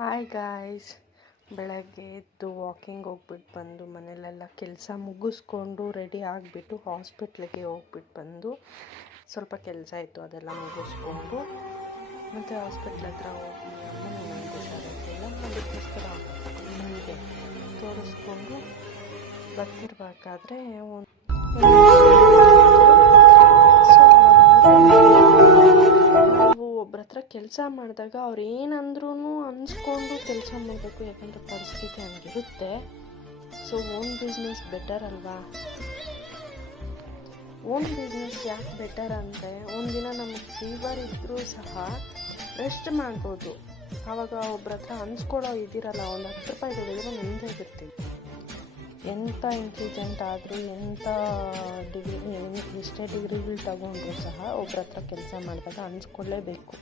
Hi guys, ಬೆಳಗ್ಗೆ ಎದ್ದು walking ಹೋಗ್ಬಿಟ್ಟು ಬಂದು ಮನೆಯಲ್ಲೆಲ್ಲ ಕೆಲಸ ಮುಗಿಸ್ಕೊಂಡು ರೆಡಿ ಆಗಿಬಿಟ್ಟು ಹಾಸ್ಪಿಟ್ಲಿಗೆ ಹೋಗ್ಬಿಟ್ಟು ಬಂದು ಸ್ವಲ್ಪ ಕೆಲಸ ಇತ್ತು, ಅದೆಲ್ಲ ಮುಗಿಸ್ಕೊಂಡು ಮತ್ತು ಹಾಸ್ಪಿಟ್ಲ್ ಹತ್ರ ಹೋಗಿ ನನಗೆ ಹುಷಾರಾಗಿಲ್ಲ, ಅದಕ್ಕೋಸ್ಕರ ನನಗೆ ತೋರಿಸ್ಕೊಂಡು ಬರ್ತಿರ್ಬೇಕಾದ್ರೆ ನಾವು ಒಬ್ಬರ ಹತ್ರ ಕೆಲಸ ಮಾಡಿದಾಗ ಅವ್ರು ಏನಂದ್ರೂ ಅನ್ಸ್ಕೊಂಡು ಕೆಲಸ ಮಾಡಬೇಕು, ಯಾಕಂದರೆ ಪರಿಸ್ಥಿತಿ ಹಂಗಿರುತ್ತೆ. ಸೊ ಓನ್ ಬಿಸ್ನೆಸ್ ಬೆಟರ್ ಅಲ್ವಾ? ಓನ್ ಬಿಸ್ನೆಸ್ ಯಾಕೆ ಬೆಟರ್ ಅಂದರೆ, ಒಂದಿನ ನಮಗೆ ಫೀವರ್ ಇದ್ದರೂ ಸಹ ರೆಸ್ಟ್ ಮಾಡ್ಬೋದು. ಆವಾಗ ಒಬ್ಬರ ಹತ್ರ ಅನ್ಸ್ಕೊಳ್ಳೋ ಇದಿರಲ್ಲ, ಒಂದು 10 ರೂಪಾಯಿ ದುಡಿದ್ರೆ ನಿಮ್ಮದೇ ಬಿಡ್ತೀವಿ. ಎಂಥ ಇಂಟೆಲಿಜೆಂಟ್ ಆದರೂ, ಎಂಥ ಎಷ್ಟೇ ಡಿಗ್ರಿಗಳು ತಗೊಂಡ್ರೂ ಸಹ ಒಬ್ಬರ ಹತ್ರ ಕೆಲಸ ಮಾಡಿದಾಗ ಅನ್ಸ್ಕೊಳ್ಳೇಬೇಕು.